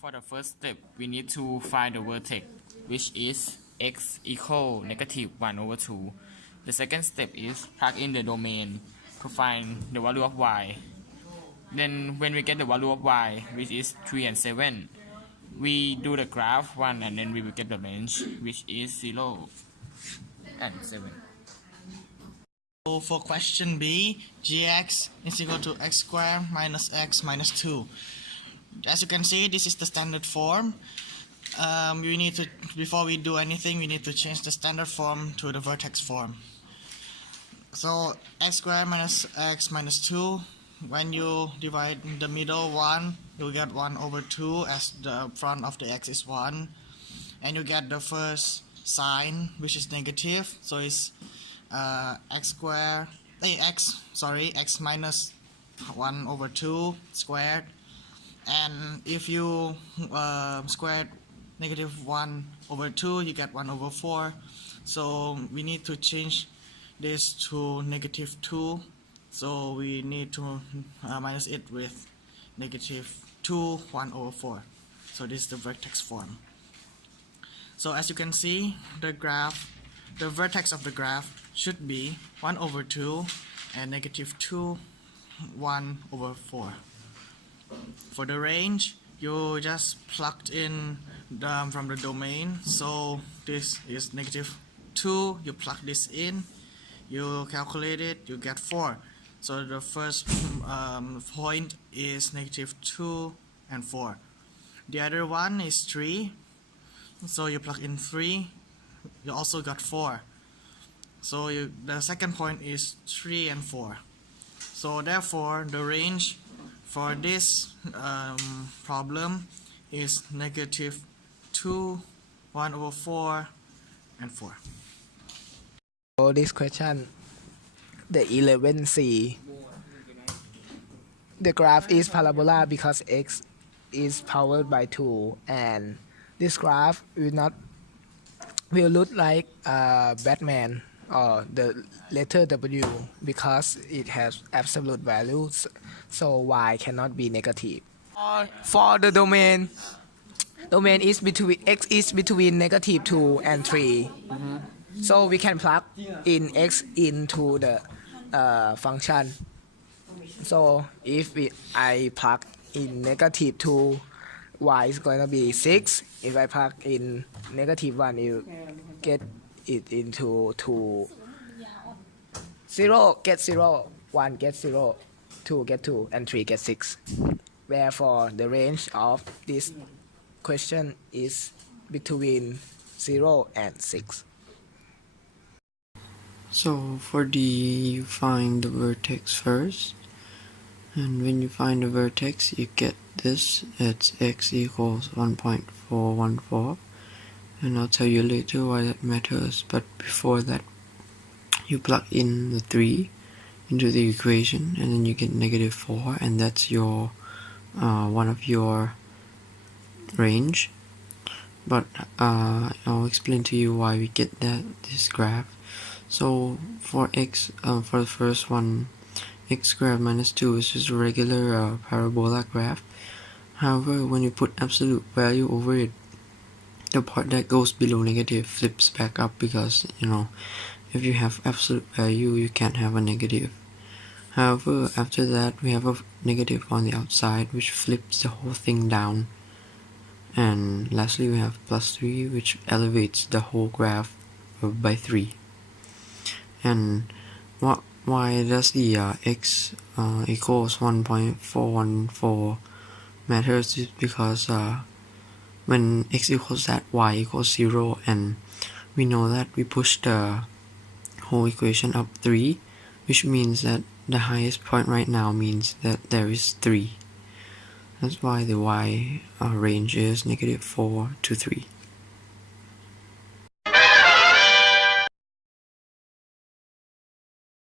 For the first step, we need to find the vertex, which is x equal negative 1 over 2. The second step is plug in the domain to find the value of y. Then when we get the value of y, which is 3 and 7, we do the graph 1 and then we will get the range, which is 0 and 7. So for question B, gx is equal to x squared minus x minus 2. As you can see, this is the standard form. We need to, before we do anything, we need to change the standard form to the vertex form. So x squared minus x minus 2, when you divide the middle 1, you get 1 over 2 as the front of the x is 1. And you get the first sign, which is negative, so it's x minus 1 over 2 squared. And if you square negative 1 over 2, you get 1 over 4. So we need to change this to negative 2. So we need to minus it with negative 2, 1 over 4. So this is the vertex form. So as you can see, the vertex of the graph should be 1 over 2 and negative 2, 1 over 4. For the range, you just plugged in from the domain. So this is negative 2, you plug this in, you calculate it, you get 4. So the first point is negative 2 and 4. The other one is 3, so you plug in 3, you also got 4. So the second point is 3 and 4. So therefore the range for this problem is negative 2, 1 over 4 and 4. For this question, the 11C, the graph is parabola because x is powered by 2, and this graph will look like Batman or the letter W because it has absolute values, so y cannot be negative. For the domain is between x is between negative 2 and 3. So we can plug in x into the function. So if I plug in negative 2, y is going to be 6. If I plug in negative 1, you get it into 2. 0 get 0, 1 get 0, 2 get 2, and 3 get 6. Therefore, the range of this question is between 0 and 6. So for D, you find the vertex first, and when you find the vertex, you get this. It's x equals 1.414, and I'll tell you later why that matters. But before that, you plug in the 3 into the equation, and then you get negative 4, and that's your one of your range. But I'll explain to you why we get this graph. So for x, for the first one, x squared minus 2 is just a regular parabola graph. However, when you put absolute value over it, the part that goes below negative flips back up, because if you have absolute value, you can't have a negative. However, after that, we have a negative on the outside, which flips the whole thing down. And lastly, we have plus 3, which elevates the whole graph by 3. And why does the x equals 1.414 matters is because when x equals that, y equals 0, and we know that we push the whole equation up 3, which means that the highest point right now means that there is 3. That's why the y range is negative 4 to 3.